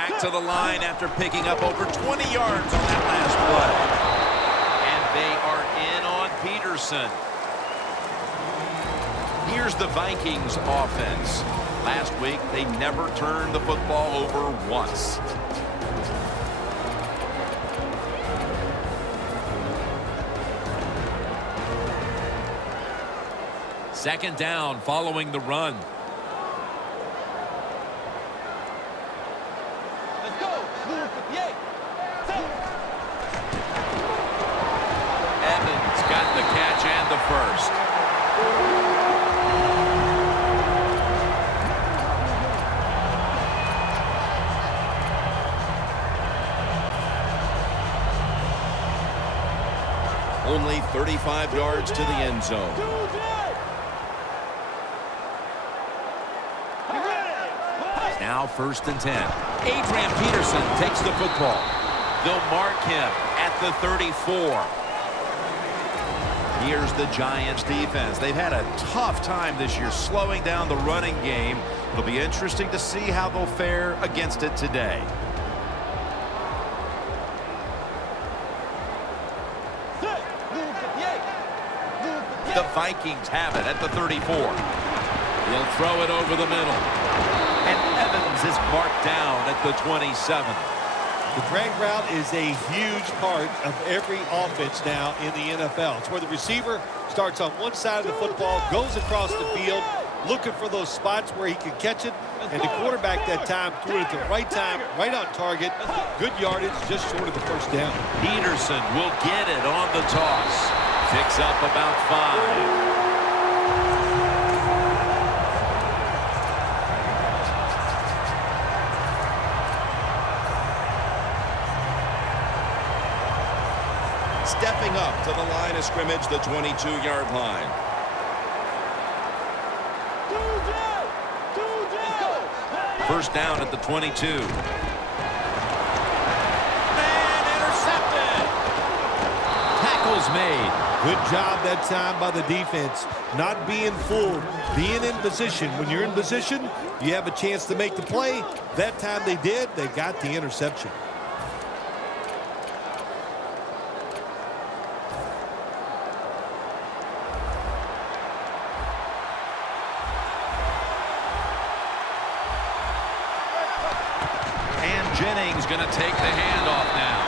Back to the line after picking up over 20 yards on that last play. And they are in on Peterson. Here's the Vikings offense. Last week, they never turned the football over once. Second down following the run. Let's go. Move. Yeah. Evans got the catch and the first. Only 35 yards to the end zone. Now 1st and 10. Adrian Peterson takes the football. They'll mark him at the 34. Here's the Giants defense. They've had a tough time this year slowing down the running game. It'll be interesting to see how they'll fare against it today. The Vikings have it at the 34. He'll throw it over the middle. And Evans is marked down at the 27. The drag route is a huge part of every offense now in the NFL. It's where the receiver starts on one side of the football, goes across the field, looking for those spots where he can catch it, and the quarterback that time threw it at the right time, right on target. Good yardage, just short of the first down. Peterson will get it on the toss. Picks up about 5. Stepping up to the line of scrimmage, the 22-yard line. First down at the 22. And intercepted. Tackles made. Good job that time by the defense. Not being fooled, being in position. When you're in position, you have a chance to make the play. That time they did. They got the interception. Jennings going to take the handoff now.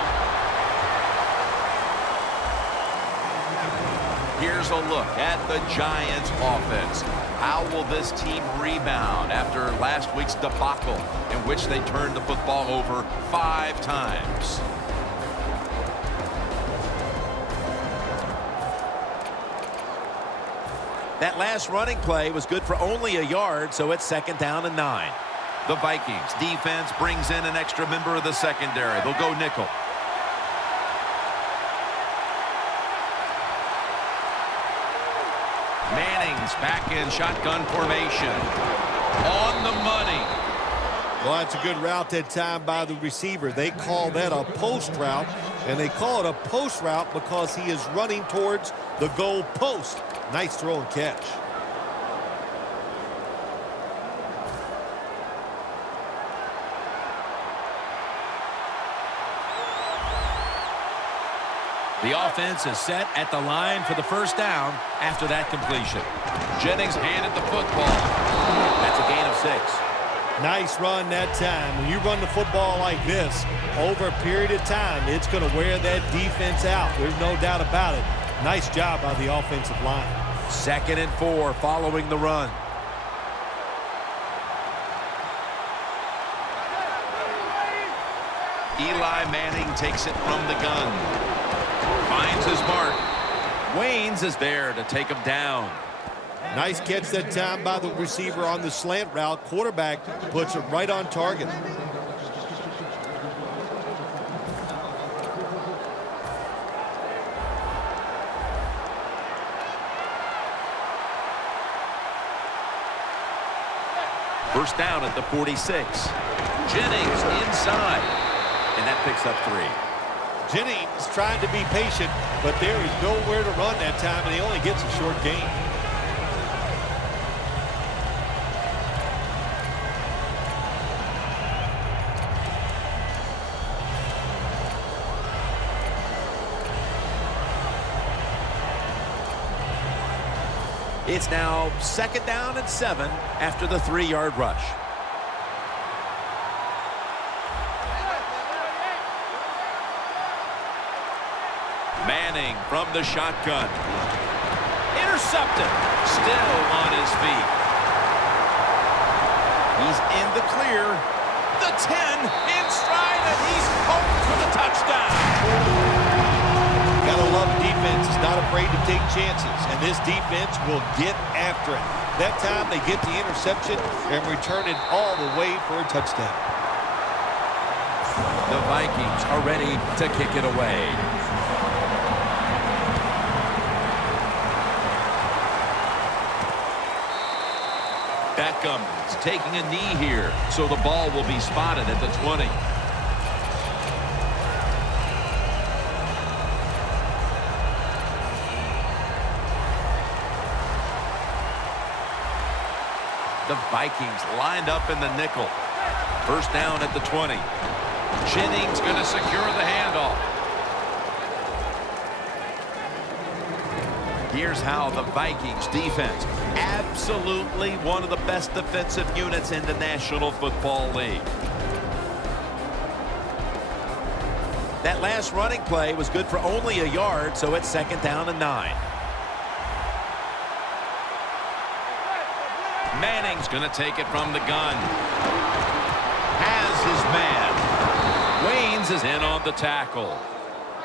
Here's a look at the Giants offense. How will this team rebound after last week's debacle in which they turned the football over 5 times? That last running play was good for only a yard, so it's 2nd down and 9. The Vikings defense brings in an extra member of the secondary. They'll go nickel. Manning's back in shotgun formation. On the money. Well, that's a good route that time by the receiver. They call that a post route, and they call it a post route because he is running towards the goal post. Nice throw and catch. The offense is set at the line for the first down after that completion. Jennings handed the football. That's a gain of 6. Nice run that time. When you run the football like this, over a period of time, it's going to wear that defense out. There's no doubt about it. Nice job by the offensive line. 2nd and 4 following the run. Eli Manning takes it from the gun. Finds his mark. Waynes is there to take him down. Nice catch that time by the receiver on the slant route. Quarterback puts it right on target. First down at the 46. Jennings inside. And that picks up 3. Jennings trying to be patient, but there is nowhere to run that time, and he only gets a short gain. It's now 2nd down and 7 after the 3-yard rush. Manning from the shotgun. Intercepted. Still on his feet. He's in the clear. The 10 in stride, and he's home for the touchdown. Gotta love a defense. Is not afraid to take chances, and this defense will get after it. That time they get the interception and return it all the way for a touchdown. The Vikings are ready to kick it away. Beckham's taking a knee here, so the ball will be spotted at the 20. The Vikings lined up in the nickel. 1st down at the 20. Jennings going to secure the handoff. Here's how the Vikings defense, absolutely one of the best defensive units in the National Football League. That last running play was good for only a yard, so it's 2nd down and 9. Manning's going to take it from the gun. Has his man. Waynes is in on the tackle.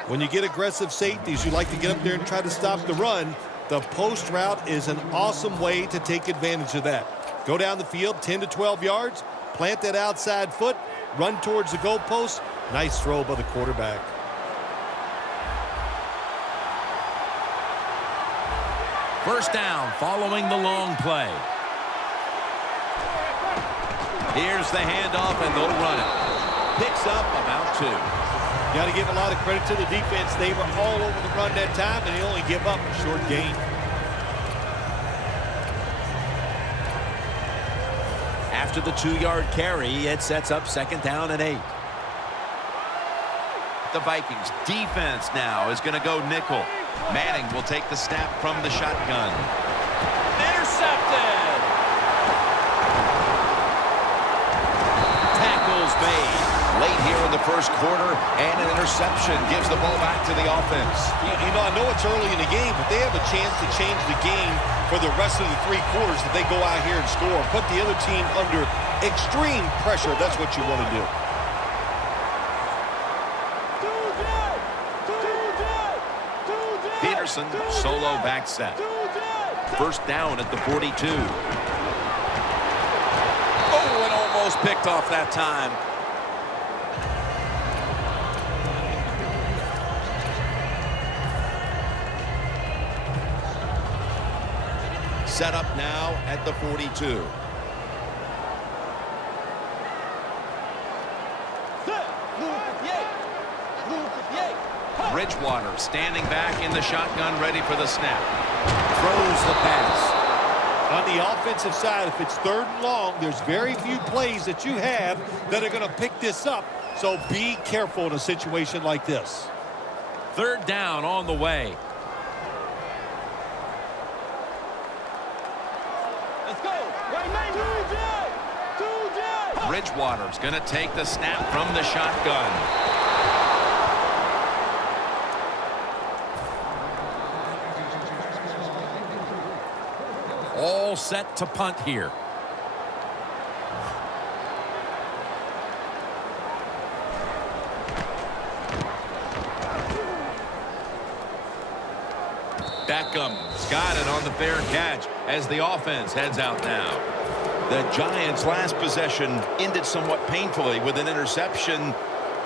When you get aggressive safeties, you like to get up there and try to stop the run. The post route is an awesome way to take advantage of that. Go down the field 10 to 12 yards, plant that outside foot, run towards the goalpost. Nice throw by the quarterback. First down following the long play. Here's the handoff, and they'll run it. Picks up about 2. Got to give a lot of credit to the defense. They were all over the run that time, and they only give up a short gain. After the 2-yard carry, it sets up 2nd down and 8. The Vikings defense now is going to go nickel. Manning will take the snap from the shotgun. Intercepted. Tackles made. Late here in the 1st quarter, and an interception gives the ball back to the offense. You know, I know it's early in the game, but they have a chance to change the game for the rest of the 3 quarters if they go out here and score. Put the other team under extreme pressure. That's what you want to do. Peterson, solo back set. 1st down at the 42. Oh, and almost picked off that time. Set up now at the 42. Bridgewater standing back in the shotgun, ready for the snap. Throws the pass. On the offensive side, if it's 3rd and long, there's very few plays that you have that are going to pick this up. So be careful in a situation like this. 3rd down on the way. Bridgewater's going to take the snap from the shotgun. All set to punt here. Beckham's got it on the fair catch as the offense heads out now. The Giants' last possession ended somewhat painfully with an interception.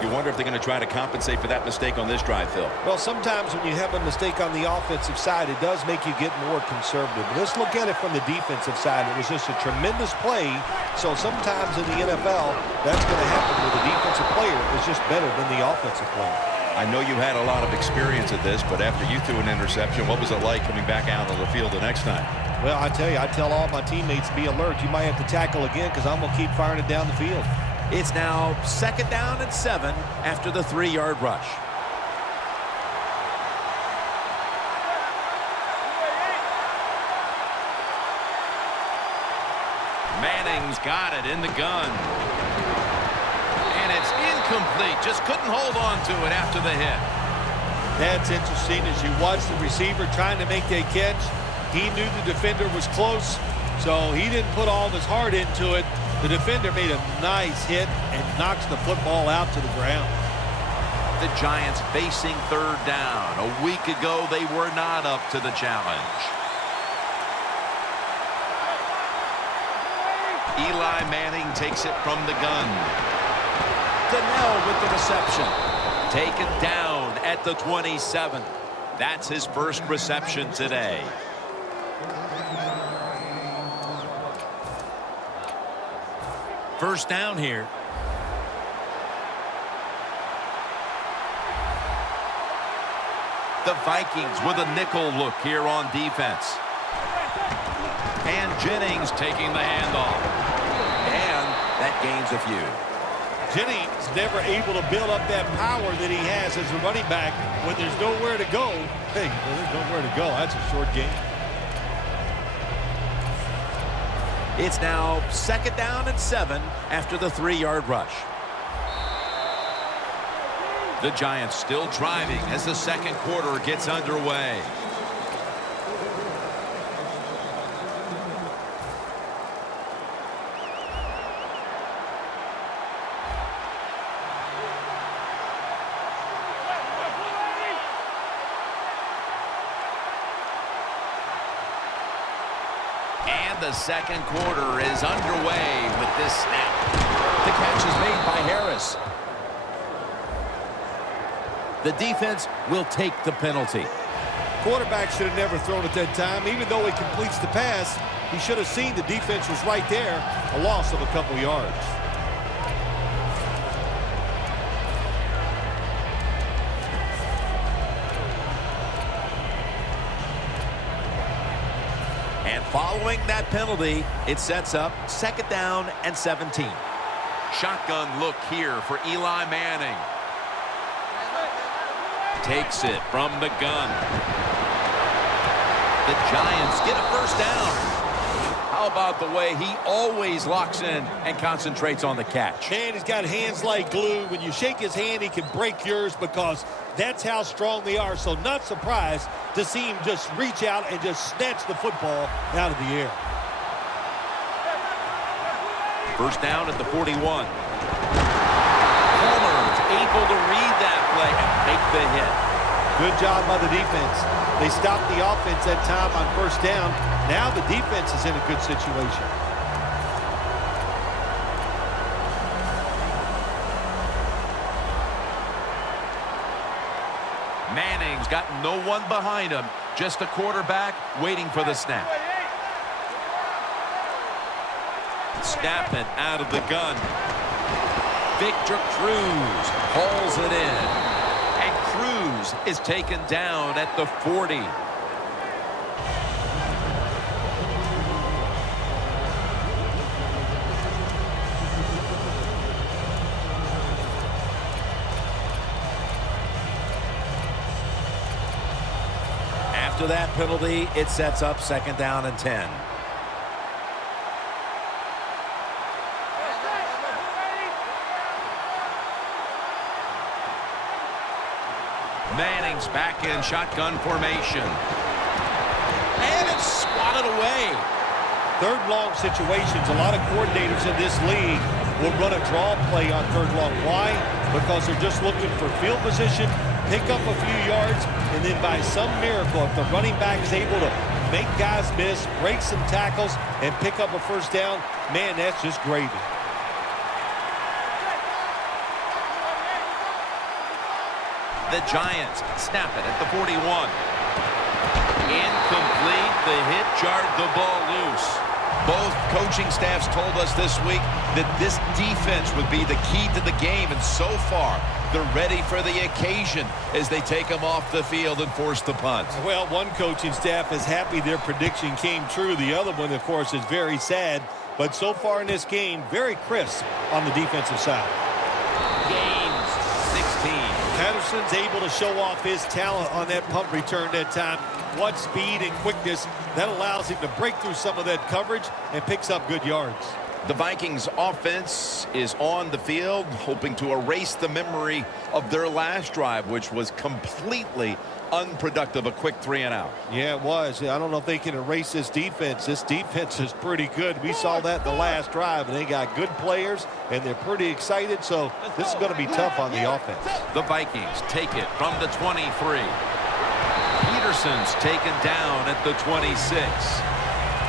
You wonder if they're going to try to compensate for that mistake on this drive, Phil. Well, sometimes when you have a mistake on the offensive side, it does make you get more conservative. But let's look at it from the defensive side. It was just a tremendous play. So sometimes in the NFL, that's going to happen where the defensive player is just better than the offensive player. I know you had a lot of experience at this, but after you threw an interception, what was it like coming back out on the field the next time? Well, I tell you, I tell all my teammates to be alert. You might have to tackle again because I'm going to keep firing it down the field. It's now 2nd down and 7 after the 3-yard rush. Manning's got it in the gun. And it's incomplete. Just couldn't hold on to it after the hit. That's interesting. As you watch the receiver trying to make that catch, he knew the defender was close, so he didn't put all of his heart into it. The defender made a nice hit and knocks the football out to the ground. The Giants facing third down. A week ago, they were not up to the challenge. Eli Manning takes it from the gun. Donnell with the reception. Taken down at the 27. That's his first reception today. First down here. The Vikings with a nickel look here on defense. And Jennings taking the handoff. And that gains a few. Jennings never able to build up that power that he has as a running back when there's nowhere to go. Hey, there's nowhere to go. That's a short game. It's now second down and 7 after the 3-yard rush. The Giants still driving as the second quarter gets underway. And the second quarter is underway with this snap. The catch is made by Harris. The defense will take the penalty. Quarterback should have never thrown at that time. Even though he completes the pass, he should have seen the defense was right there. A loss of a couple yards. And following that penalty, it sets up second down and 17. Shotgun look here for Eli Manning. Takes it from the gun. The Giants get a first down. How about the way he always locks in and concentrates on the catch? Man, he's got hands like glue. When you shake his hand, he can break yours because that's how strong they are. So not surprised to see him just reach out and just snatch the football out of the air. First down at the 41. Able to read that play and make the hit. Good job by the defense. They stopped the offense that time on first down. Now the defense is in a good situation. Manning's got no one behind him. Just a quarterback waiting for the snap. Snap it out of the gun. Victor Cruz hauls it in. And Cruz is taken down at the 40. After that penalty, it sets up second down and 10. Manning's back in shotgun formation. And it's swatted away. Third long situations, a lot of coordinators in this league will run a draw play on third long. Why? Because they're just looking for field position, pick up a few yards, and then by some miracle, if the running back is able to make guys miss, break some tackles, and pick up a first down, man, that's just gravy. The Giants snap it at the 41. Incomplete. The hit jarred the ball loose. Both coaching staffs told us this week that this defense would be the key to the game, and so far they're ready for the occasion as they take them off the field and force the punt. Well, one coaching staff is happy their prediction came true. The other one, of course, is very sad. But so far in this game, very crisp on the defensive side. Gains 16. Patterson's able to show off his talent on that punt return that time. what speed and quickness that allows him to break through some of that coverage and picks up good yards. The Vikings offense is on the field, hoping to erase the memory of their last drive, which was completely unproductive, a quick 3 and out. Yeah, it was. I don't know if they can erase this defense. This defense is pretty good. We saw that in the last drive, and they got good players, and they're pretty excited, so this is going to be tough on the offense. The Vikings take it from the 23. Peterson's taken down at the 26.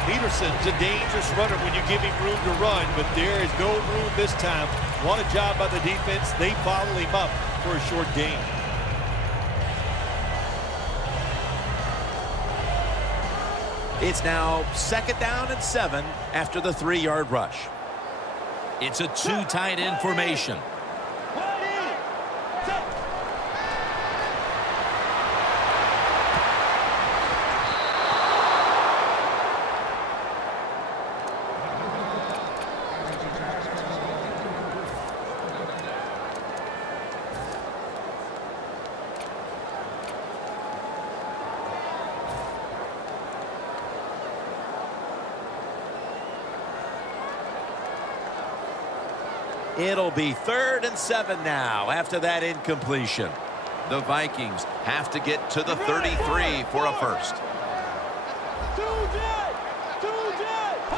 Peterson's a dangerous runner when you give him room to run, but there is no room this time. What a job by the defense. They bottle him up for a short gain. It's now 2nd down and 7 after the 3-yard rush. It's a 2 tight end formation. It'll be 3rd and 7 now after that incompletion. The Vikings have to get to the 33 for a first.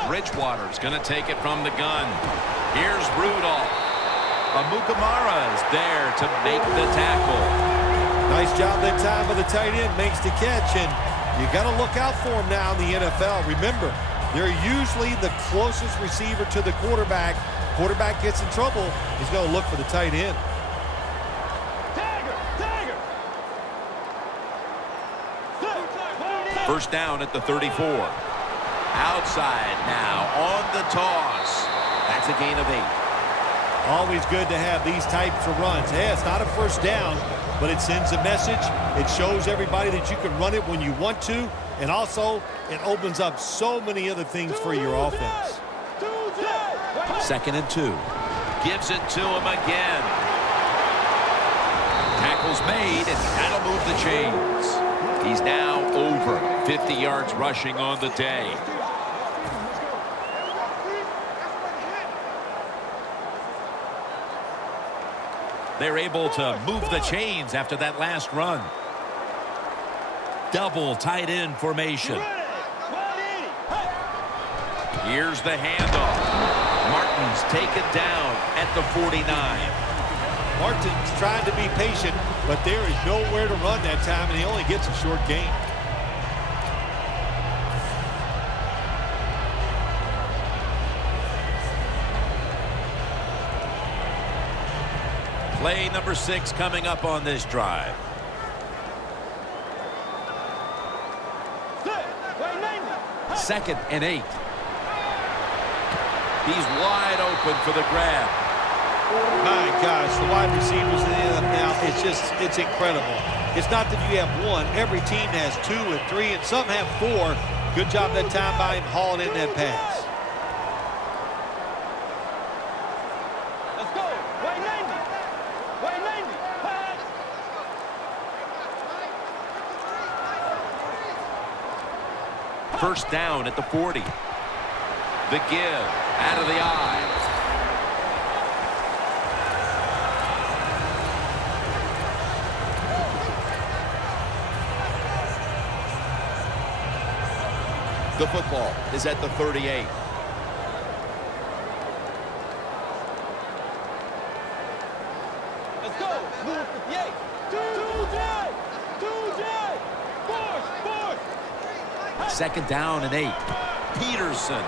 Bridgewater's going to take it from the gun. Here's Rudolph. Amukamara is there to make the tackle. Nice job that time by the tight end, makes the catch, and you got to look out for him now in the NFL. Remember, they're usually the closest receiver to the quarterback. Quarterback gets in trouble, he's going to look for the tight end. First down at the 34. Outside now on the toss. That's a gain of 8. Always good to have these types of runs. Hey, it's not a first down, but it sends a message. It shows everybody that you can run it when you want to, and also it opens up so many other things for your offense. 2nd and 2. Gives it to him again. Tackle's made, and that'll move the chains. He's now over 50 yards rushing on the day. They're able to move the chains after that last run. Double tight end formation. Here's the handoff. Martin's taken down at the 49. Martin's trying to be patient, but there is nowhere to run that time, and he only gets a short gain. Play number 6 coming up on this drive. Second and 8. He's wide open for the grab. My gosh, the wide receivers in the NFL, it's incredible. It's not that you have one. Every team has 2 and 3, and some have 4. Good job that time by him hauling in that pass. Let's go. Way 90. Way 90. First down at the 40. The give out of the eye. The football is at the 38. Let's go. Move 58. 2J. Force. 2nd down and 8. Peterson.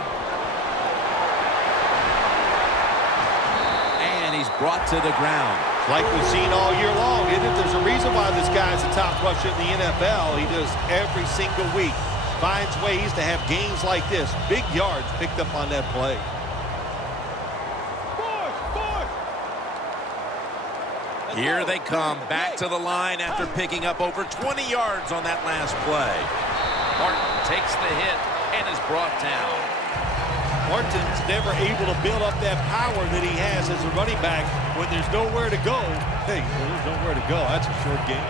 And he's brought to the ground. Like we've seen all year long, isn't it? There's a reason why this guy's a top rusher in the NFL. He does every single week. Finds ways to have games like this. Big yards picked up on that play. Here they come back to the line after picking up over 20 yards on that last play. Martin takes the hit and is brought down. Martin's never able to build up that power that he has as a running back when there's nowhere to go. Hey, there's nowhere to go. That's a short game.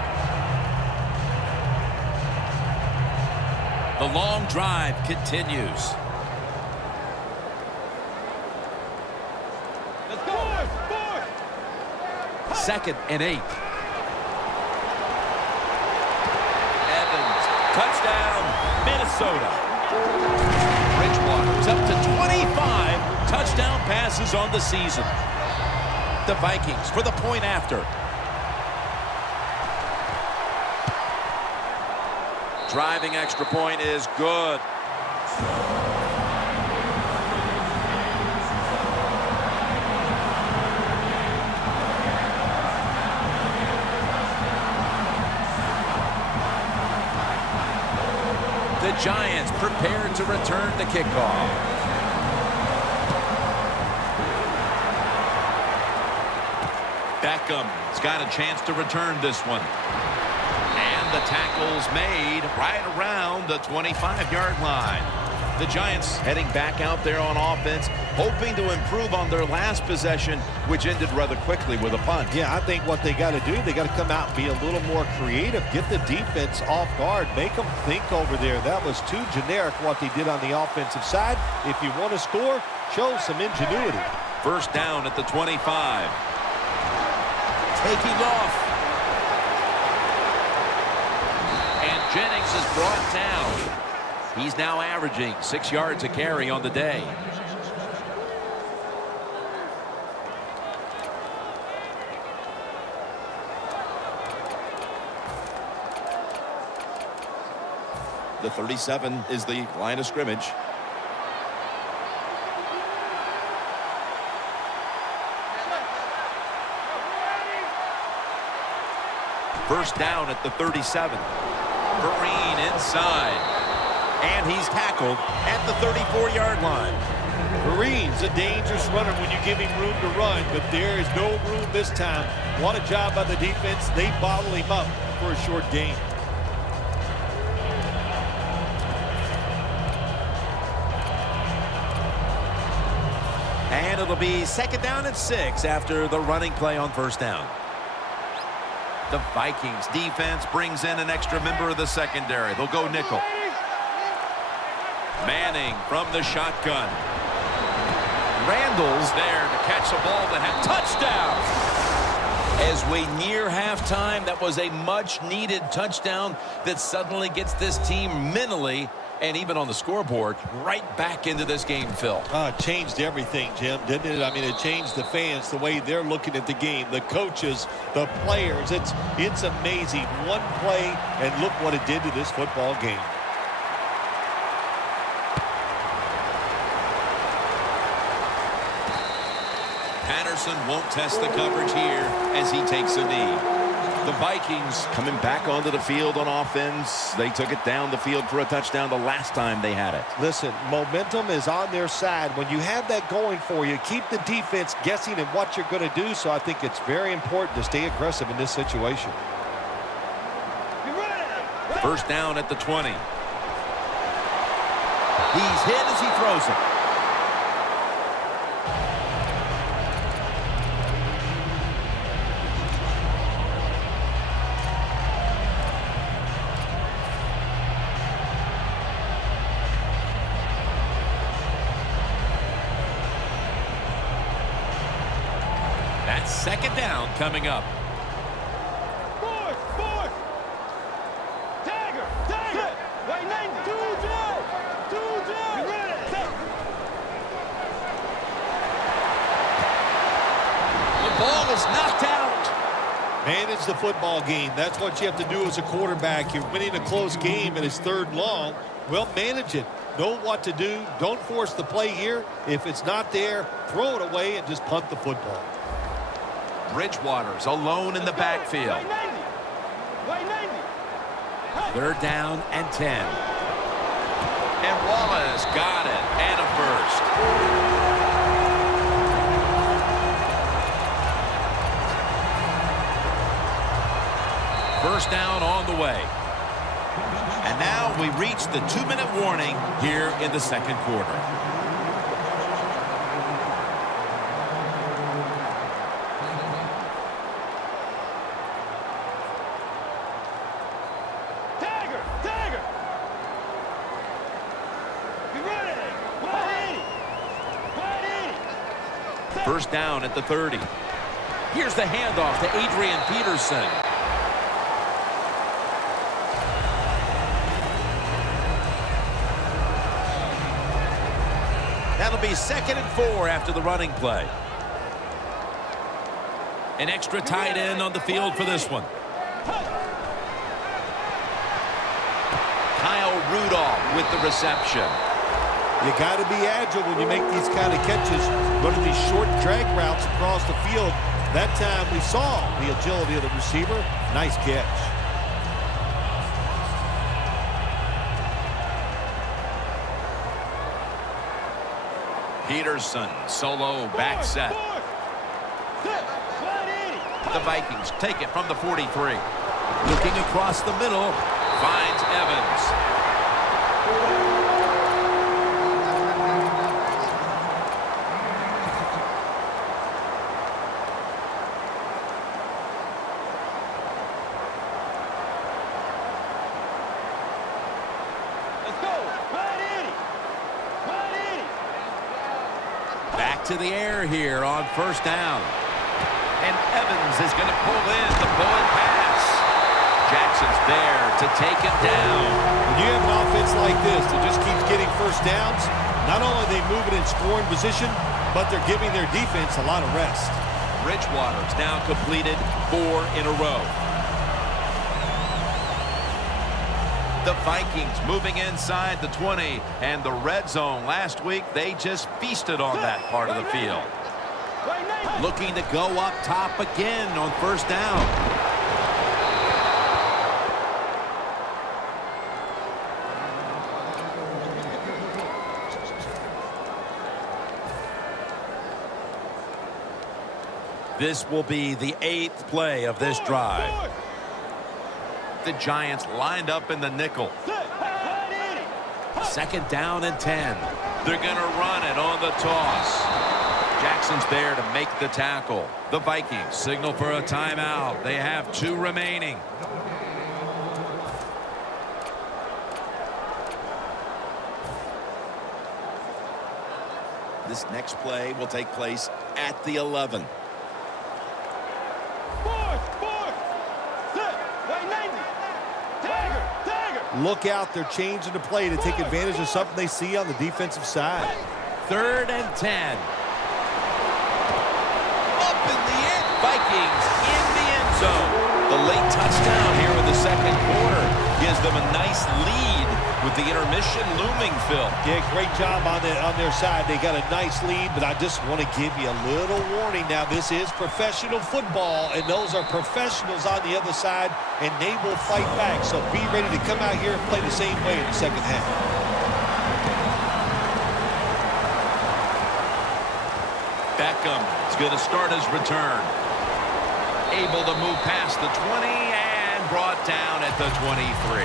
The long drive continues. Let's go. Second and 8. Evans, touchdown, Minnesota. Bridgewater's up to 25 touchdown passes on the season. The Vikings for the point after. Driving extra point is good. The Giants prepared to return the kickoff. Beckham's got a chance to return this one. And the tackle's made right around the 25-yard line. The Giants heading back out there on offense, hoping to improve on their last possession, which ended rather quickly with a punt. Yeah, I think what they got to do, they got to come out and be a little more creative, get the defense off guard, make them think over there. That was too generic what they did on the offensive side. If you want to score, show some ingenuity. First down at the 25. Taking off. And Jennings is brought down. He's now averaging 6 yards a carry on the day. The 37 is the line of scrimmage. First down at the 37. Vereen inside. And he's tackled at the 34-yard line. Vereen's a dangerous runner when you give him room to run, but there is no room this time. What a job by the defense. They bottle him up for a short gain. And it'll be second down and 6 after the running play on first down. The Vikings defense brings in an extra member of the secondary. They'll go nickel. Manning from the shotgun. Randall's there to catch the ball that had touchdown. As we near halftime, that was a much-needed touchdown that suddenly gets this team mentally and even on the scoreboard right back into this game, Phil. It changed everything, Jim, didn't it? I mean, it changed the fans, the way they're looking at the game, the coaches, the players. It's amazing. One play, and look what it did to this football game. Patterson won't test the coverage here as he takes a knee. The Vikings coming back onto the field on offense. They took it down the field for a touchdown the last time they had it. Listen, momentum is on their side. When you have that going for you, keep the defense guessing at what you're going to do. So I think it's very important to stay aggressive in this situation. First down at the 20. He's hit as he throws it. That's second down coming up. Fourth. Tagger. White 90. Two jab. The ball is knocked out. Manage the football game. That's what you have to do as a quarterback. You're winning a close game and it's third long. Well, manage it. Know what to do. Don't force the play here. If it's not there, throw it away and just punt the football. Bridgewater's alone in the backfield. White 90. Third down and 10. And Wallace got it. And a first. First down on the way. And now we reach the 2-minute warning here in the second quarter. First down at the 30. Here's the handoff to Adrian Peterson. That'll be 2nd and 4 after the running play. An extra tight end on the field for this one. Kyle Rudolph with the reception. You got to be agile when you make these kind of catches, running these short drag routes across the field. That time we saw the agility of the receiver. Nice catch. Peterson, solo back set. The Vikings take it from the 43. Looking across the middle, finds Evans. Back to the air here on first down. And Evans is going to pull in the bullet pass. Jackson's there to take it down. When you have an offense like this that just keeps getting first downs, not only are they moving in scoring position, but they're giving their defense a lot of rest. Bridgewater's now completed 4 in a row. The Vikings moving inside the 20 and the red zone. Last week, they just feasted on that part of the field. Looking to go up top again on first down. This will be the 8th play of this drive. The Giants lined up in the nickel. 2nd down and 10. They're going to run it on the toss. Jackson's there to make the tackle. The Vikings signal for a timeout. They have 2 remaining. This next play will take place at the 11. Look out, they're changing the play to take advantage of something they see on the defensive side. 3rd and 10. Up in the air. Vikings in the end zone. The late touchdown here in the 2nd quarter gives them a nice lead with the intermission looming, Phil. Yeah, great job on their side. They got a nice lead, but I just want to give you a little warning now. This is professional football, and those are professionals on the other side, and they will fight back. So be ready to come out here and play the same way in the second half. Beckham is going to start his return. Able to move past the 20 and brought down at the 23.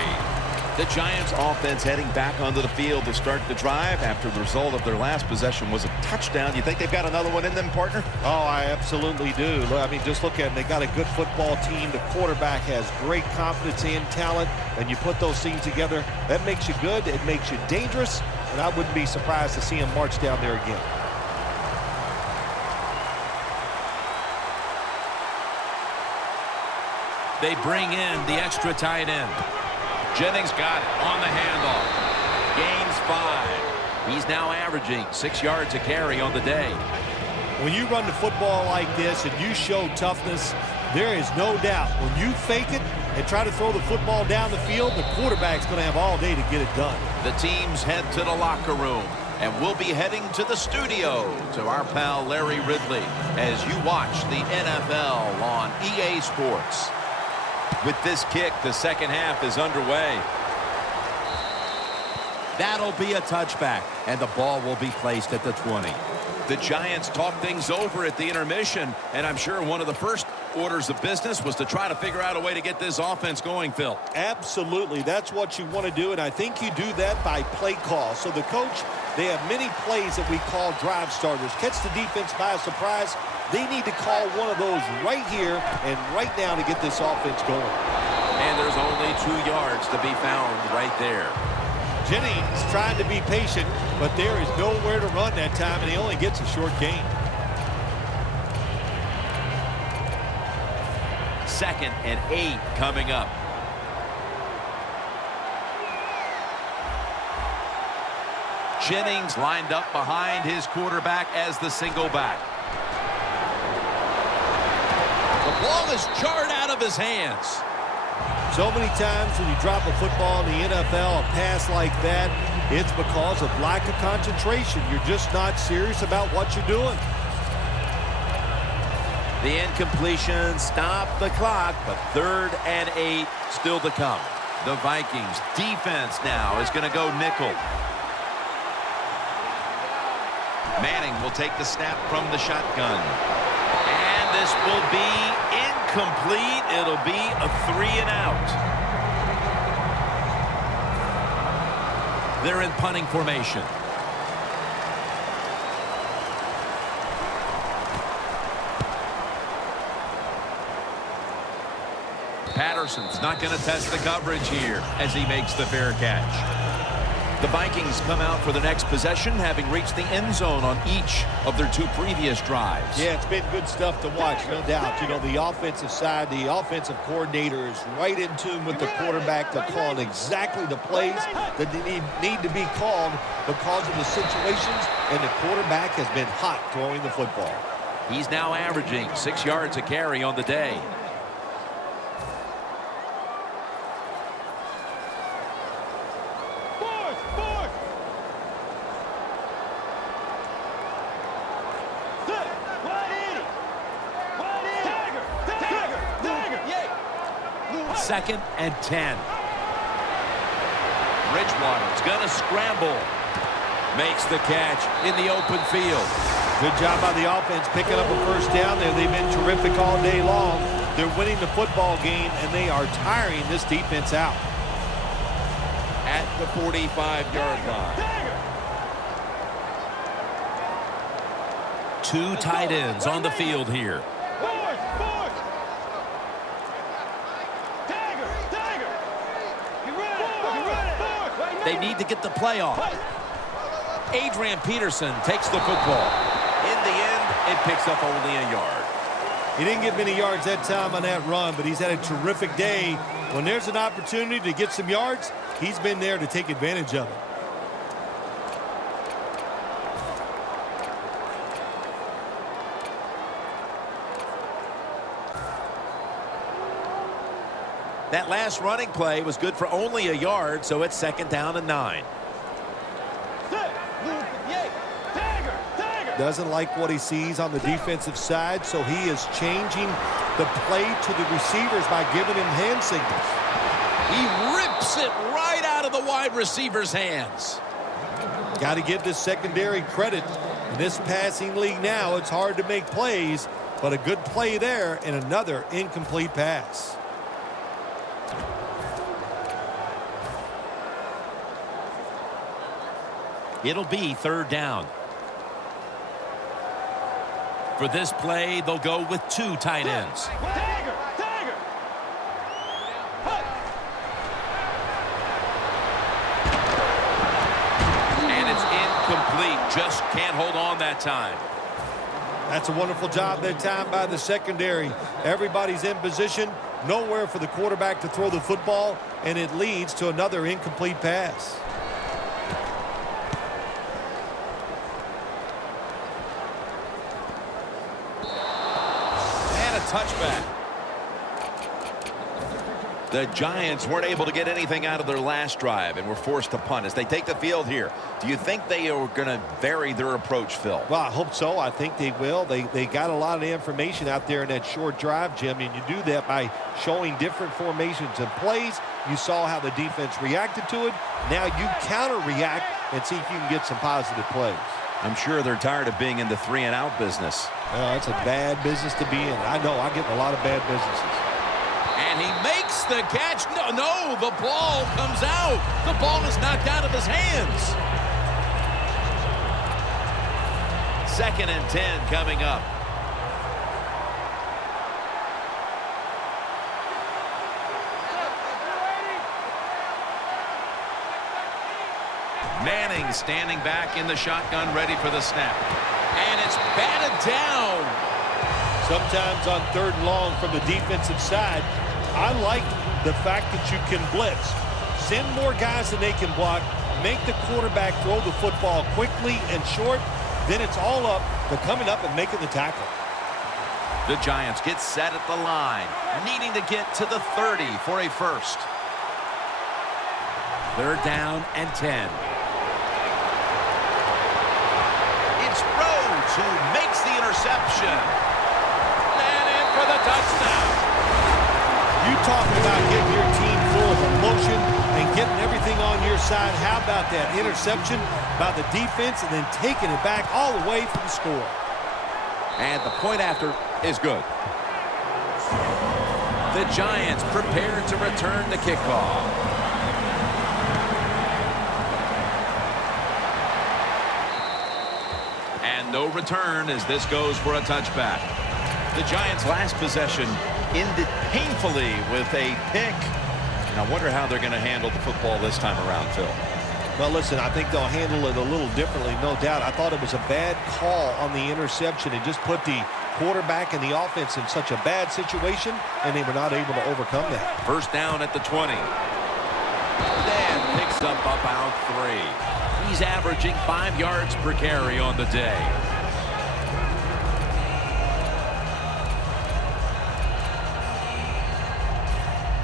The Giants offense heading back onto the field to start the drive after the result of their last possession was a touchdown. You think they've got another one in them, partner? Oh, I absolutely do. I mean, just look at them. They got a good football team. The quarterback has great confidence and talent, and you put those things together, that makes you good. It makes you dangerous, and I wouldn't be surprised to see him march down there again. They bring in the extra tight end. Jennings got it on the handoff. Gains 5. He's now averaging 6 yards a carry on the day. When you run the football like this and you show toughness, there is no doubt when you fake it and try to throw the football down the field, the quarterback's going to have all day to get it done. The teams head to the locker room, and we'll be heading to the studio to our pal Larry Ridley as you watch the NFL on EA Sports. With this kick, the second half is underway. That'll be a touchback, and the ball will be placed at the 20. The Giants talk things over at the intermission, and I'm sure one of the first orders of business was to try to figure out a way to get this offense going, Phil. Absolutely. That's what you want to do, and I think you do that by play call. So the coach, they have many plays that we call drive starters. Catch the defense by surprise. They need to call one of those right here and right now to get this offense going. And there's only 2 yards to be found right there. Jennings trying to be patient, but there is nowhere to run that time, and he only gets a short gain. 2nd and 8 coming up. Jennings lined up behind his quarterback as the single back. The ball is jarred out of his hands. So many times when you drop a football in the NFL, a pass like that, it's because of lack of concentration. You're just not serious about what you're doing. The incompletion stopped the clock, but 3rd and 8 still to come. The Vikings defense now is going to go nickel. Manning will take the snap from the shotgun. And this will be incomplete. It'll be a 3 and out. They're in punting formation. Patterson's not going to test the coverage here as he makes the fair catch. The Vikings come out for the next possession, having reached the end zone on each of their 2 previous drives. Yeah, it's been good stuff to watch, no doubt. You know, the offensive side, the offensive coordinator is right in tune with the quarterback. They're calling exactly the plays that they need to be called because of the situations, and the quarterback has been hot throwing the football. He's now averaging 6 yards a carry on the day. Second and 10. Bridgewater's going to scramble. Makes the catch in the open field. Good job by the offense picking up a first down there. They've been terrific all day long. They're winning the football game, and they are tiring this defense out. At the 45-yard line. 2 tight ends on the field here. They need to get the play off. Adrian Peterson takes the football. In the end, it picks up only a yard. He didn't get many yards that time on that run, but he's had a terrific day. When there's an opportunity to get some yards, he's been there to take advantage of it. That last running play was good for only a yard, so it's 2nd down and 9. Doesn't like what he sees on the defensive side, so he is changing the play to the receivers by giving him hand signals. He rips it right out of the wide receiver's hands. Got to give this secondary credit. In this passing league now, it's hard to make plays, but a good play there and another incomplete pass. It'll be 3rd down. For this play, they'll go with 2 tight ends. And it's incomplete. Just can't hold on that time. That's a wonderful job that time by the secondary. Everybody's in position. Nowhere for the quarterback to throw the football, and it leads to another incomplete pass. Touchback. The Giants weren't able to get anything out of their last drive and were forced to punt as they take the field here. Do you think they are going to vary their approach, Phil? Well, I hope so. I think they will. They got a lot of information out there in that short drive, Jim, and you do that by showing different formations and plays. You saw how the defense reacted to it. Now you counter-react and see if you can get some positive plays. I'm sure they're tired of being in the 3-and-out business. It's a bad business to be in. I know. I get in a lot of bad businesses. And he makes the catch. No, the ball comes out. The ball is knocked out of his hands. 2nd and 10 coming up. Manning standing back in the shotgun, ready for the snap. And it's batted down. So Sometimes on 3rd and long from the defensive side, I like the fact that you can blitz. Send more guys than they can block. Make the quarterback throw the football quickly and short. Then it's all up to coming up and making the tackle. The Giants get set at the line, needing to get to the 30 for a first. 3rd down and 10. It's Rhodes who makes the interception. And in for the touchdown. You talking about getting your team full of emotion and getting everything on your side. How about that interception by the defense and then taking it back all the way for the score? And the point after is good. The Giants prepare to return the kickoff. And no return as this goes for a touchback. The Giants' last possession ended painfully with a pick. And I wonder how they're going to handle the football this time around, Phil. Well, listen, I think they'll handle it a little differently, no doubt. I thought it was a bad call on the interception. It just put the quarterback and the offense in such a bad situation, and they were not able to overcome that. 1st down at the 20. Then picks up about 3. He's averaging 5 yards per carry on the day.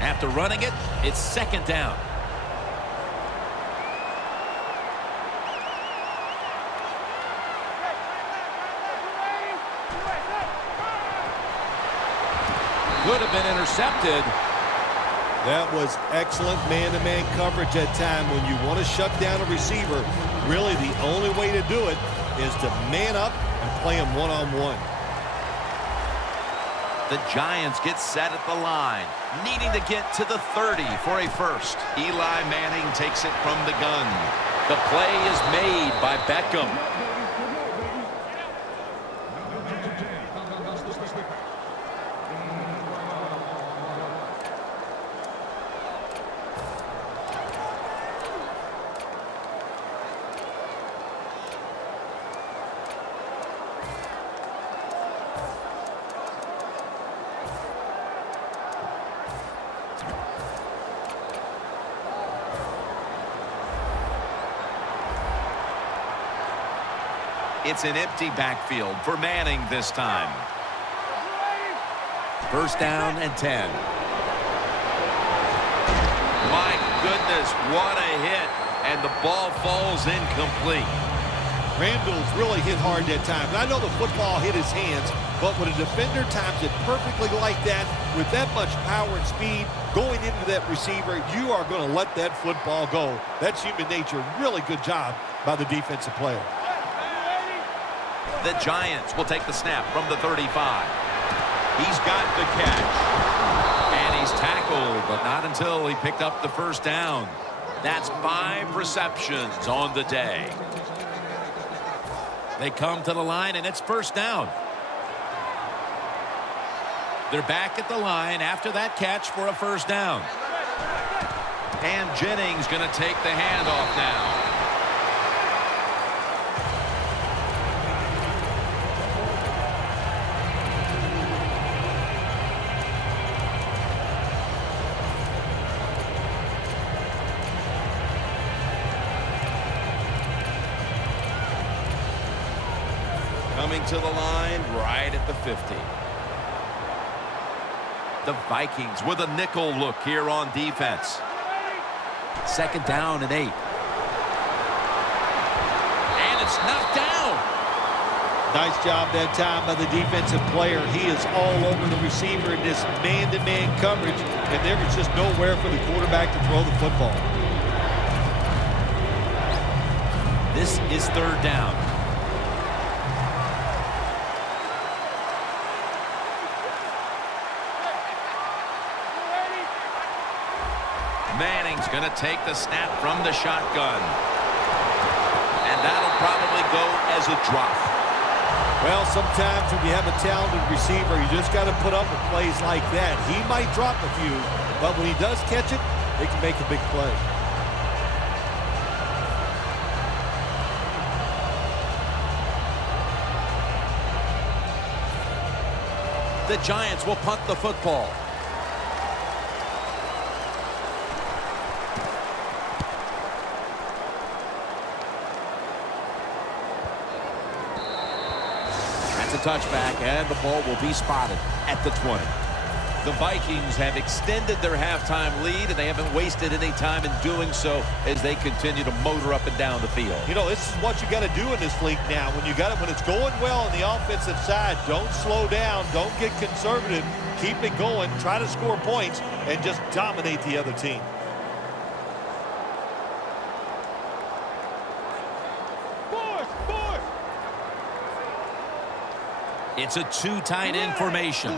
After running it, it's 2nd down. Could have been intercepted. That was excellent man-to-man coverage that time. When you want to shut down a receiver, really the only way to do it is to man up and play him one-on-one. The Giants get set at the line, needing to get to the 30 for a first. Eli Manning takes it from the gun. The play is made by Beckham. It's an empty backfield for Manning this time. 1st down and 10. My goodness, what a hit. And the ball falls incomplete. Randall's really hit hard that time. And I know the football hit his hands, but when a defender times it perfectly like that, with that much power and speed going into that receiver, you are going to let that football go. That's human nature. Really good job by the defensive player. The Giants will take the snap from the 35. He's got the catch. And he's tackled, but not until he picked up the 1st down. That's 5 receptions on the day. They come to the line, and it's 1st down. They're back at the line after that catch for a 1st down. And Jennings going to take the handoff now. Coming to the line right at the 50. The Vikings with a nickel look here on defense. 2nd down and 8. And it's knocked down. Nice job that time by the defensive player. He is all over the receiver in this man-to-man coverage, and there was just nowhere for the quarterback to throw the football. This is 3rd down. Manning's going to take the snap from the shotgun. And that'll probably go as a drop. Well, sometimes when you have a talented receiver, you just got to put up with plays like that. He might drop a few, but when he does catch it, they can make a big play. The Giants will punt the football. That's a touchback, and the ball will be spotted at the 20. The Vikings have extended their halftime lead, and they haven't wasted any time in doing so as they continue to motor up and down the field. You know, this is what you got to do in this league now. When it's going well on the offensive side, don't slow down, don't get conservative, keep it going, try to score points, and just dominate the other team. It's a too tight end formation.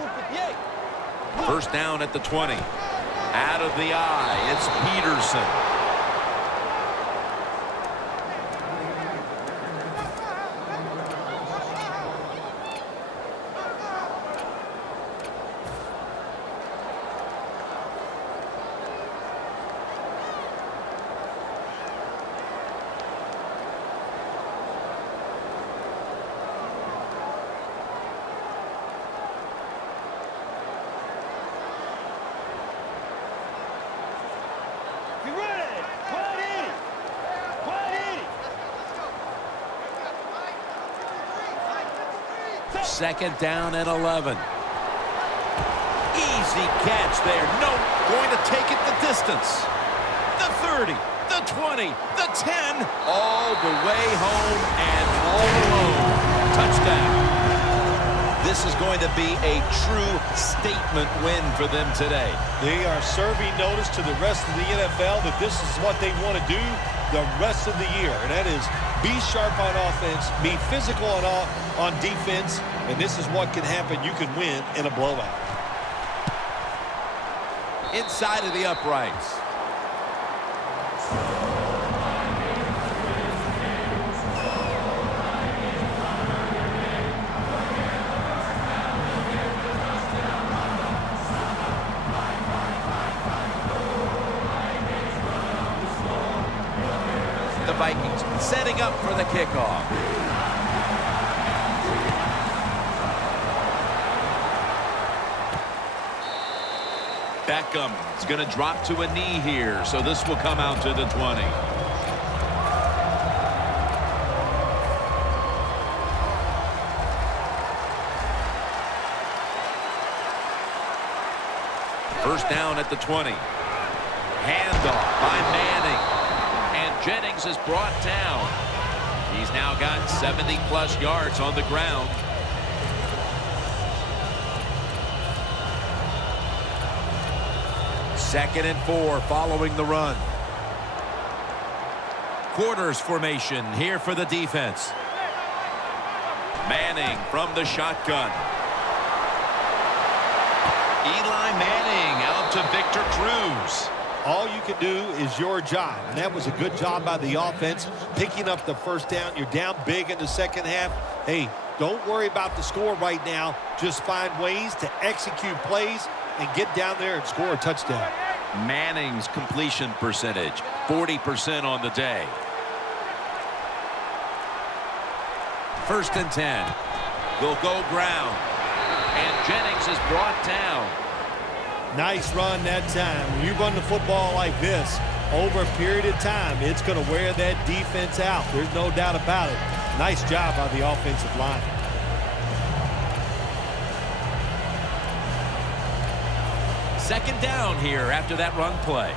First down at the 20. Out of the eye, it's Peterson. Second down and 11. Easy catch there. No, going to take it the distance. The 30, the 20, the 10. All the way home and all alone. Touchdown. This is going to be a true statement win for them today. They are serving notice to the rest of the NFL that this is what they want to do the rest of the year. And that is be sharp on offense, be physical on defense, and this is what can happen. You can win in a blowout. Inside of the uprights. The Vikings setting up for the kickoff. Beckham is going to drop to a knee here, so this will come out to the 20. First down at the 20. Handoff by Manning. And Jennings is brought down. He's now got 70-plus yards on the ground. Second and 4 following the run. Quarters formation here for the defense. Manning from the shotgun. Eli Manning out to Victor Cruz. All you can do is your job, and that was a good job by the offense, picking up the first down. You're down big in the second half. Hey, don't worry about the score right now. Just find ways to execute plays and get down there and score a touchdown. Manning's completion percentage, 40% on the day. First and 10. They'll go ground. And Jennings is brought down. Nice run that time. When you run the football like this, over a period of time, it's going to wear that defense out. There's no doubt about it. Nice job by the offensive line. Second down here after that run play.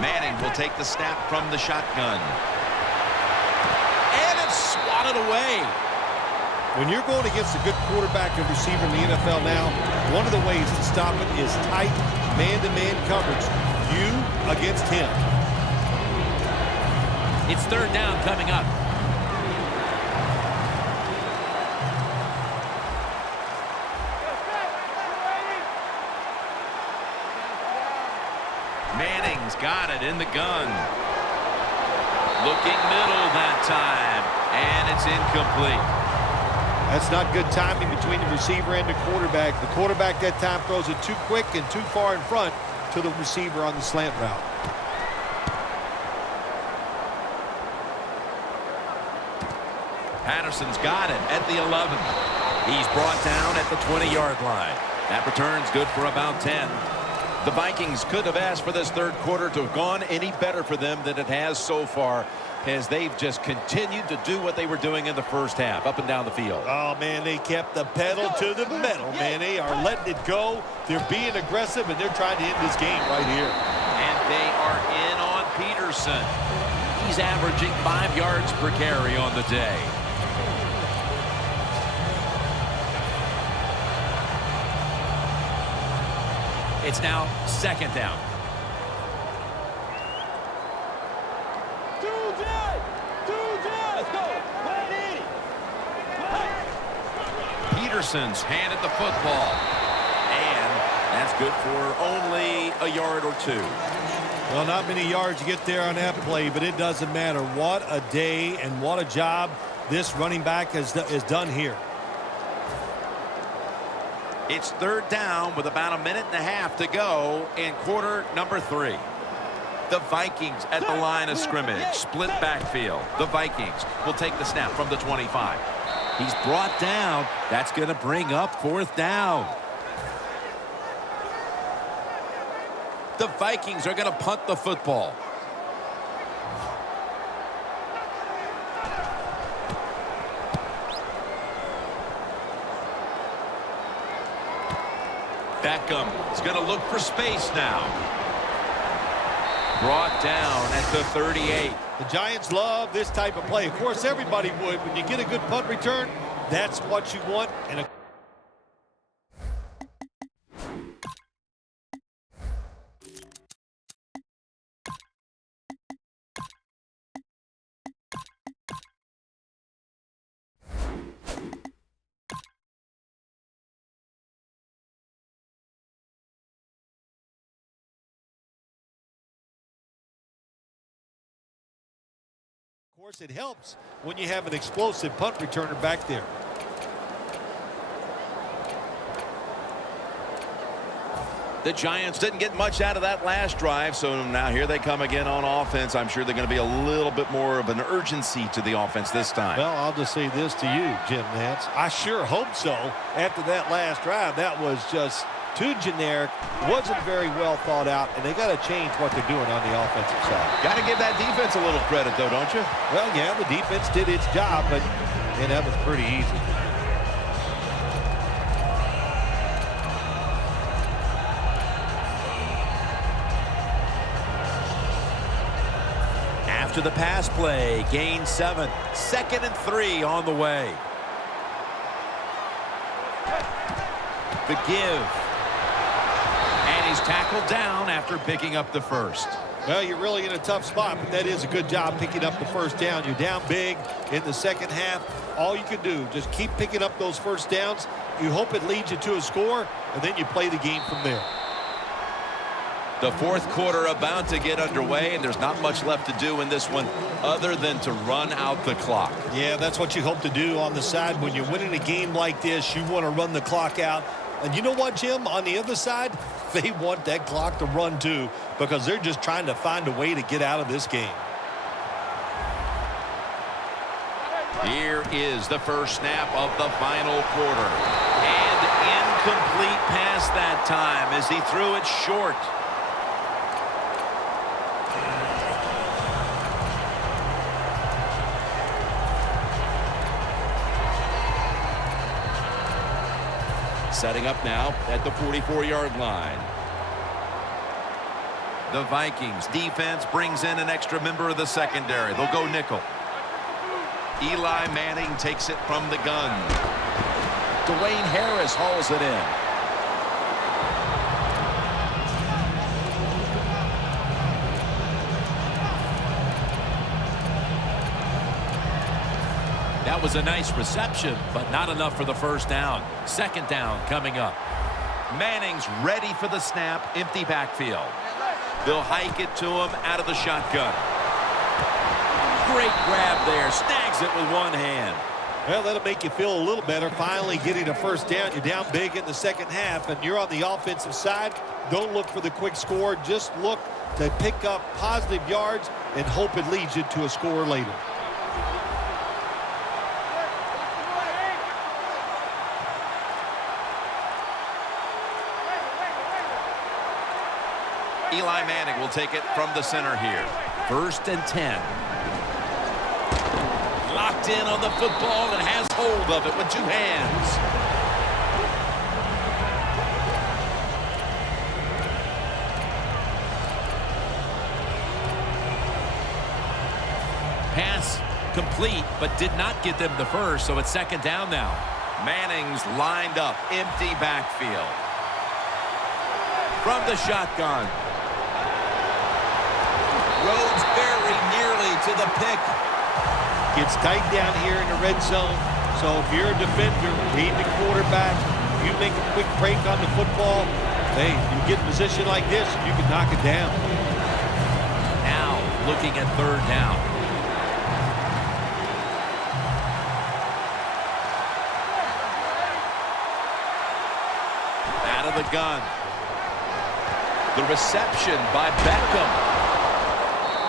Manning will take the snap from the shotgun. And it's swatted away. When you're going against a good quarterback and receiver in the NFL now, one of the ways to stop it is tight man-to-man coverage. You against him. It's third down coming up. Manning's got it in the gun. Looking middle that time. And it's incomplete. That's not good timing between the receiver and the quarterback. The quarterback that time throws it too quick and too far in front to the receiver on the slant route. Patterson's got it at the 11. He's brought down at the 20-yard line. That return's good for about 10. The Vikings could have asked for this third quarter to have gone any better for them than it has so far, as they've just continued to do what they were doing in the first half, up and down the field. Oh, man, they kept the pedal to the metal, man. They are letting it go. They're being aggressive, and they're trying to end this game right here. And they are in on Peterson. He's averaging 5 yards per carry on the day. It's now second down. Let's go. Peterson's handed the football. And that's good for only a yard or two. Well, not many yards to get there on that play, but it doesn't matter. What a day and what a job this running back has done here. It's third down with about a minute and a half to go in quarter number 3. The Vikings at the line of scrimmage. Split backfield. The Vikings will take the snap from the 25. He's brought down. That's going to bring up fourth down. The Vikings are going to punt the football. Beckham is going to look for space now. Brought down at the 38. The Giants love this type of play. Of course, everybody would. When you get a good punt return, that's what you want. And of course, it helps when you have an explosive punt returner back there. The Giants didn't get much out of that last drive, so now here they come again on offense. I'm sure they're going to be a little bit more of an urgency to the offense this time. Well, I'll just say this to you, Jim Nance. I sure hope so. After that last drive, that was just too generic, wasn't very well thought out, and they got to change what they're doing on the offensive side. Got to give that defense a little credit, though, don't you? Well, yeah, the defense did its job, but man, that was pretty easy. After the pass play, gain 7. 2nd and 3 on the way. The give. And he's tackled down after picking up the first. Well, you're really in a tough spot, but that is a good job picking up the first down. You're down big in the second half. All you can do, just keep picking up those first downs. You hope it leads you to a score, and then you play the game from there. The fourth quarter about to get underway, and there's not much left to do in this one other than to run out the clock. Yeah, that's what you hope to do on the side. When you're winning a game like this, you want to run the clock out. And you know what, Jim? On the other side, they want that clock to run too, because they're just trying to find a way to get out of this game. Here is the first snap of the final quarter. And incomplete pass that time as he threw it short. Setting up now at the 44-yard line. The Vikings defense brings in an extra member of the secondary. They'll go nickel. Eli Manning takes it from the gun. Dwayne Harris hauls it in. That was a nice reception, but not enough for the first down. Second down coming up. Manning's ready for the snap. Empty backfield. They'll hike it to him out of the shotgun. Great grab there. Snags it with one hand. Well, that'll make you feel a little better. Finally getting a first down. You're down big in the second half, and you're on the offensive side. Don't look for the quick score. Just look to pick up positive yards and hope it leads you to a score later. Eli Manning will take it from the center here. 1st and 10. Locked in on the football and has hold of it with 2 hands. Pass complete, but did not get them the first, so it's 2nd down now. Manning's lined up, empty backfield. From the shotgun. Rhodes very nearly to the pick. Gets tight down here in the red zone. So if you're a defender, read the quarterback, you make a quick break on the football, hey, you get in a position like this, you can knock it down. Now looking at 3rd down. Out of the gun. The reception by Beckham.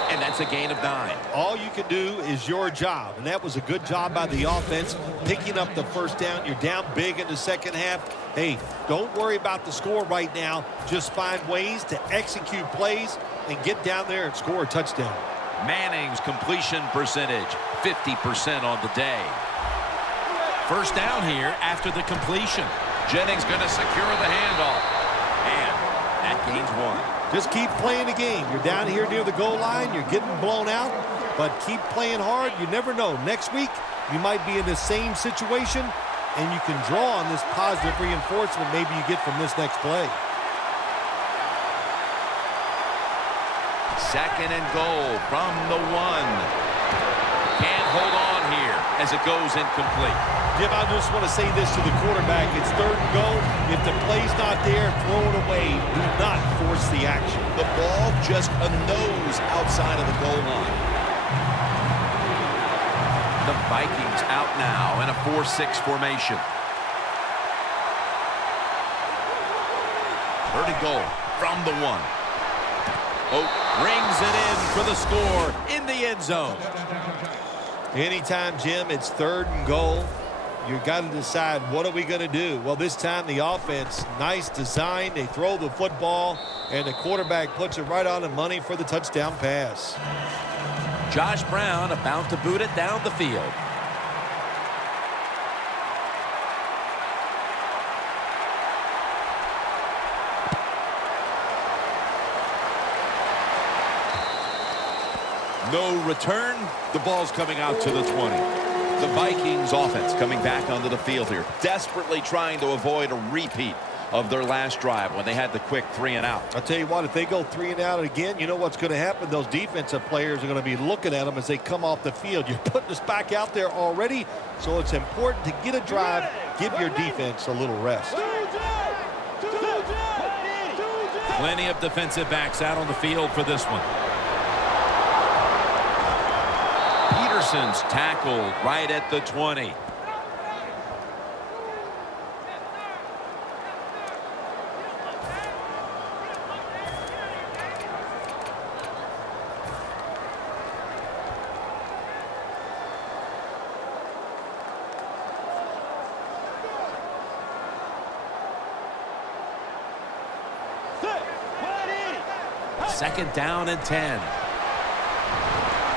And that's a gain of 9. All you can do is your job, and that was a good job by the offense, picking up the 1st down. You're down big in the 2nd half. Hey, don't worry about the score right now. Just find ways to execute plays and get down there and score a touchdown. Manning's completion percentage, 50% on the day. 1st down here after the completion. Jennings going to secure the handoff. And that gains 1. Just keep playing the game. You're down here near the goal line. You're getting blown out, but keep playing hard. You never know. Next week, you might be in the same situation, and you can draw on this positive reinforcement maybe you get from this next play. 2nd and goal from the 1. Can't hold on here as it goes incomplete. Jim, I just want to say this to the quarterback. It's 3rd and goal. If the play's not there, throw it away. Do not force the action. The ball just a nose outside of the goal line. The Vikings out now in a 4-6 formation. 3rd and goal from the 1. Oh, rings it in for the score in the end zone. Anytime, Jim, it's 3rd and goal, you've got to decide, what are we going to do? Well, this time the offense, nice design. They throw the football, and the quarterback puts it right on the money for the touchdown pass. Josh Brown about to boot it down the field. No return. The ball's coming out to the 20. The Vikings offense coming back onto the field here, desperately trying to avoid a repeat of their last drive when they had the quick 3 and out. I'll tell you what, if they go 3 and out again, you know what's going to happen? Those defensive players are going to be looking at them as they come off the field. You're putting us back out there already, so it's important to get a drive, give your defense a little rest. Plenty of defensive backs out on the field for this one. Peterson's tackled right at the 20. Second down and 10.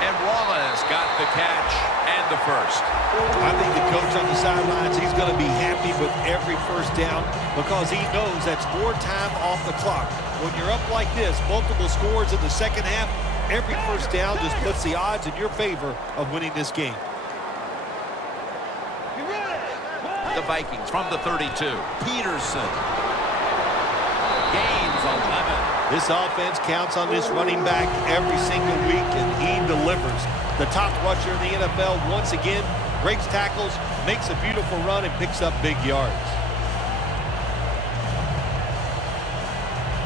And Wallace got the catch and the first. I think the coach on the sidelines, he's going to be happy with every 1st down because he knows that's more time off the clock. When you're up like this, multiple scores in the 2nd half, every 1st down just puts the odds in your favor of winning this game. The Vikings from the 32. Peterson. Gains 11. This offense counts on this running back every single week, and he delivers. The top rusher in the NFL once again breaks tackles, makes a beautiful run, and picks up big yards.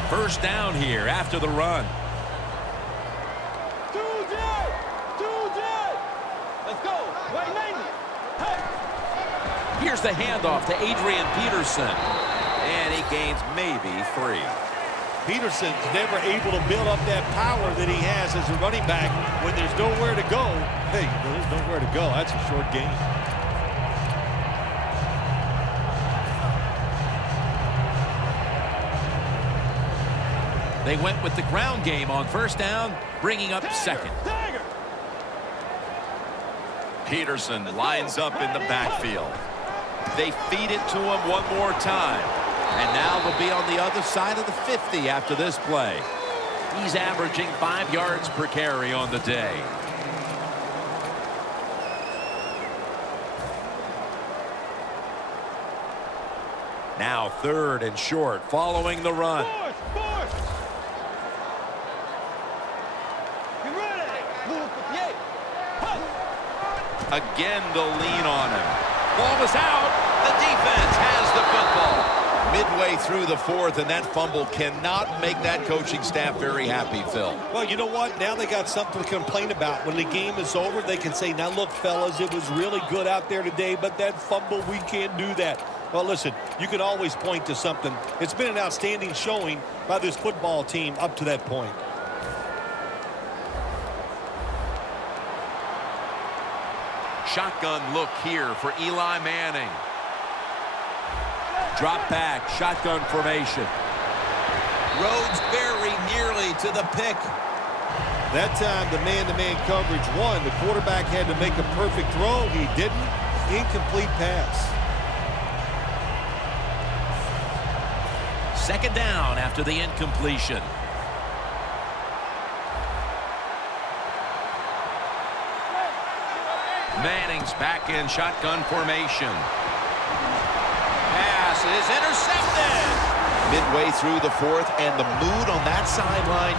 1st down here after the run. Let's go. Wait, hey. Here's the handoff to Adrian Peterson. And he gains maybe 3. Peterson's never able to build up that power that he has as a running back when there's nowhere to go. Hey, there's nowhere to go. That's a short game. They went with the ground game on first down, bringing up second. Peterson lines up in the backfield. They feed it to him one more time. And now they'll be on the other side of the 50 after this play. He's averaging 5 yards per carry on the day. Now 3rd and short following the run. Again to lean on him. Ball is out. The defense has the football. Midway through the 4th, and that fumble cannot make that coaching staff very happy, Phil. Well, you know what? Now they got something to complain about. When the game is over, they can say, now look, fellas, it was really good out there today, but that fumble, we can't do that. Well, listen, you can always point to something. It's been an outstanding showing by this football team up to that point. Shotgun look here for Eli Manning. Drop back, shotgun formation. Rhodes very nearly to the pick. That time, the man-to-man coverage won. The quarterback had to make a perfect throw. He didn't. Incomplete pass. 2nd down after the incompletion. Manning's back in shotgun formation. Pass is intercepted. Midway through the 4th, and the mood on that sideline.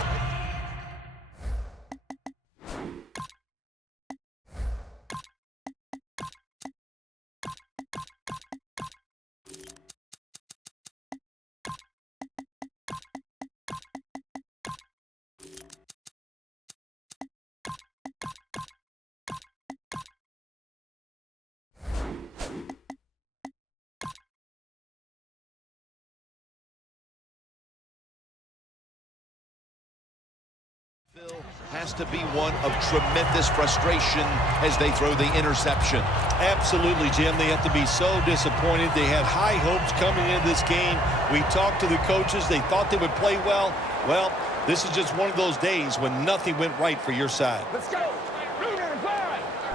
Has to be one of tremendous frustration as they throw the interception. Absolutely, Jim. They have to be so disappointed. They had high hopes coming into this game. We talked to the coaches. They thought they would play well. Well, this is just one of those days when nothing went right for your side. Let's go.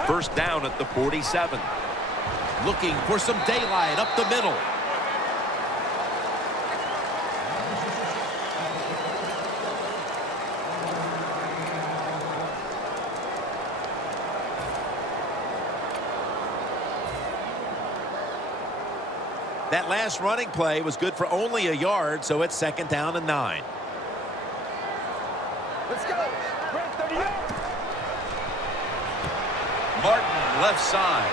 1st down at the 47. Looking for some daylight up the middle. That last running play was good for only a yard, so it's 2nd down and 9. Let's go. Martin left side.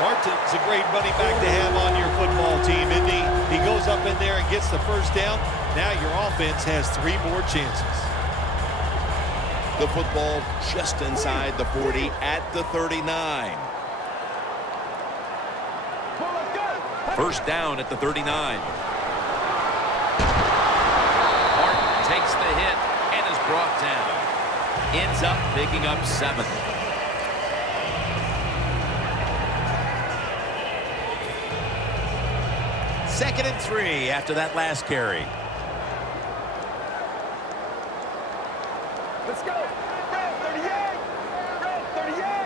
Martin's a great running back to have on your football team, isn't he? He goes up in there and gets the 1st down. Now your offense has 3 more chances. The football just inside the 40 at the 39. 1st down at the 39. Martin takes the hit and is brought down. Ends up picking up 7. Second and 3 after that last carry. Let's go. Red 38. Red 38.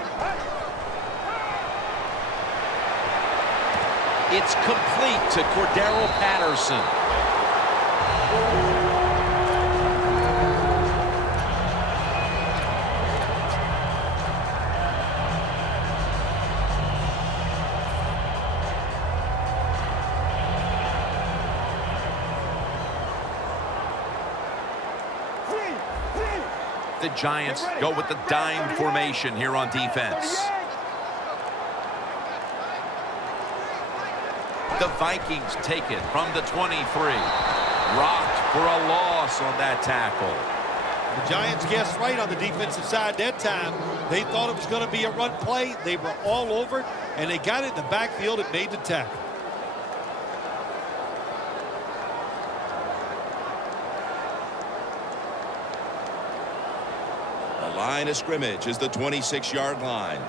It's complete to Cordero Patterson. The Giants go with the dime formation here on defense. The Vikings take it from the 23. Rocked for a loss on that tackle. The Giants guessed right on the defensive side that time. They thought it was going to be a run play. They were all over it, and they got it in the backfield and made the tackle. The line of scrimmage is the 26-yard line.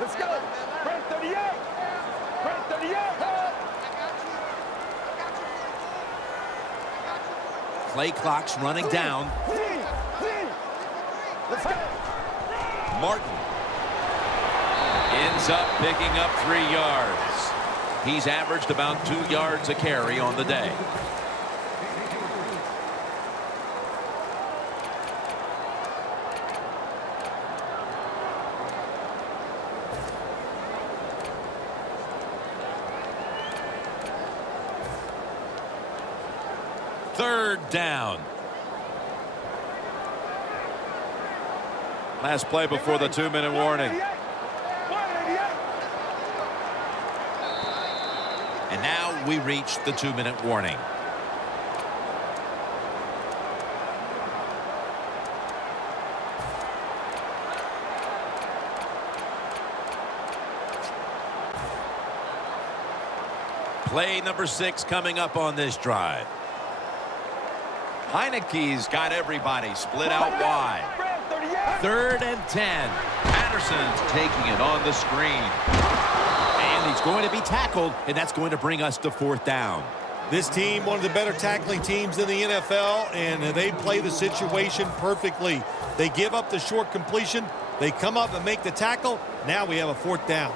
Let's go. Red 38. Red 38. Play clock's running down. Let's go. Martin ends up picking up 3 yards. He's averaged about 2 yards a carry on the day. Third down. Last play before the 2-minute warning. And now we reach the 2-minute warning. Play number 6 coming up on this drive. Heineke's got everybody split out wide. 3rd and 10. Patterson's taking it on the screen. And he's going to be tackled, and that's going to bring us to 4th down. This team, one of the better tackling teams in the NFL, and they play the situation perfectly. They give up the short completion. They come up and make the tackle. Now we have a 4th down.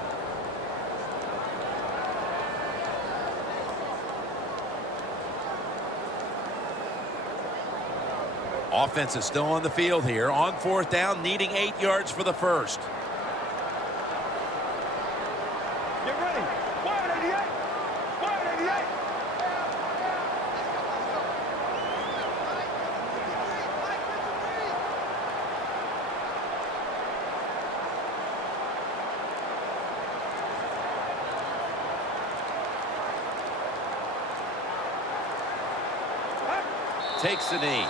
Offense is still on the field here on 4th down, needing 8 yards for the first. Get ready. 188. 188. Takes the knee.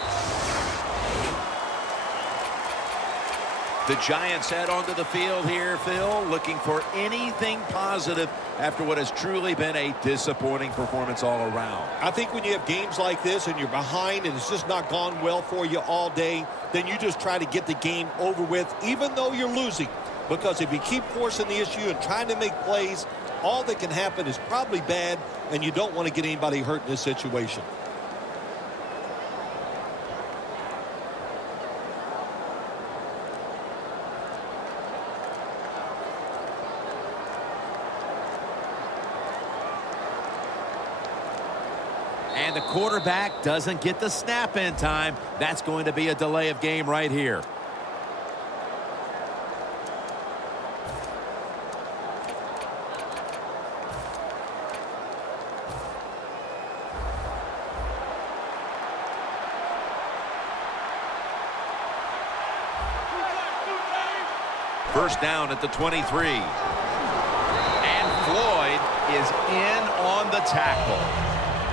The Giants head onto the field here, Phil, looking for anything positive after what has truly been a disappointing performance all around. I think when you have games like this and you're behind and it's just not gone well for you all day, then you just try to get the game over with, even though you're losing. Because if you keep forcing the issue and trying to make plays, all that can happen is probably bad, and you don't want to get anybody hurt in this situation. And the quarterback doesn't get the snap in time. That's going to be a delay of game right here. First down at the 23. And Floyd is in on the tackle.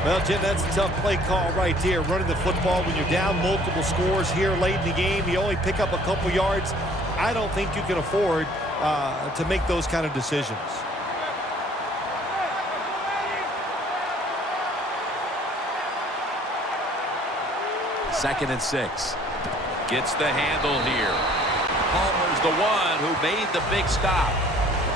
Well, Jim, that's a tough play call right there. Running the football when you're down multiple scores here late in the game. You only pick up a couple yards. I don't think you can afford to make those kind of decisions. Second and 6. Gets the handle here. Palmer's the one who made the big stop.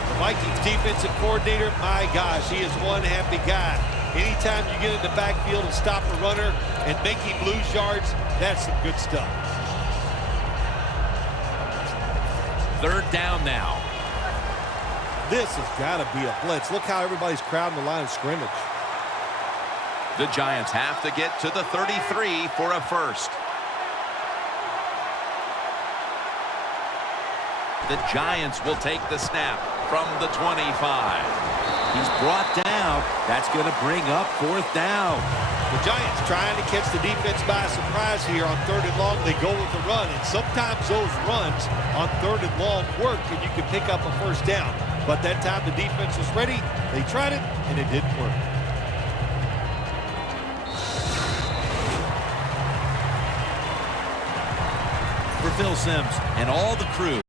The Vikings defensive coordinator, my gosh, he is one happy guy. Anytime you get in the backfield and stop a runner and make him lose yards, that's some good stuff. Third down now. This has got to be a blitz. Look how everybody's crowding the line of scrimmage. The Giants have to get to the 33 for a first. The Giants will take the snap from the 25. He's brought down. That's going to bring up 4th down. The Giants trying to catch the defense by surprise here on 3rd and long. They go with the run, and sometimes those runs on 3rd and long work, and you can pick up a first down. But that time the defense was ready. They tried it, and it didn't work. For Phil Simms and all the crew,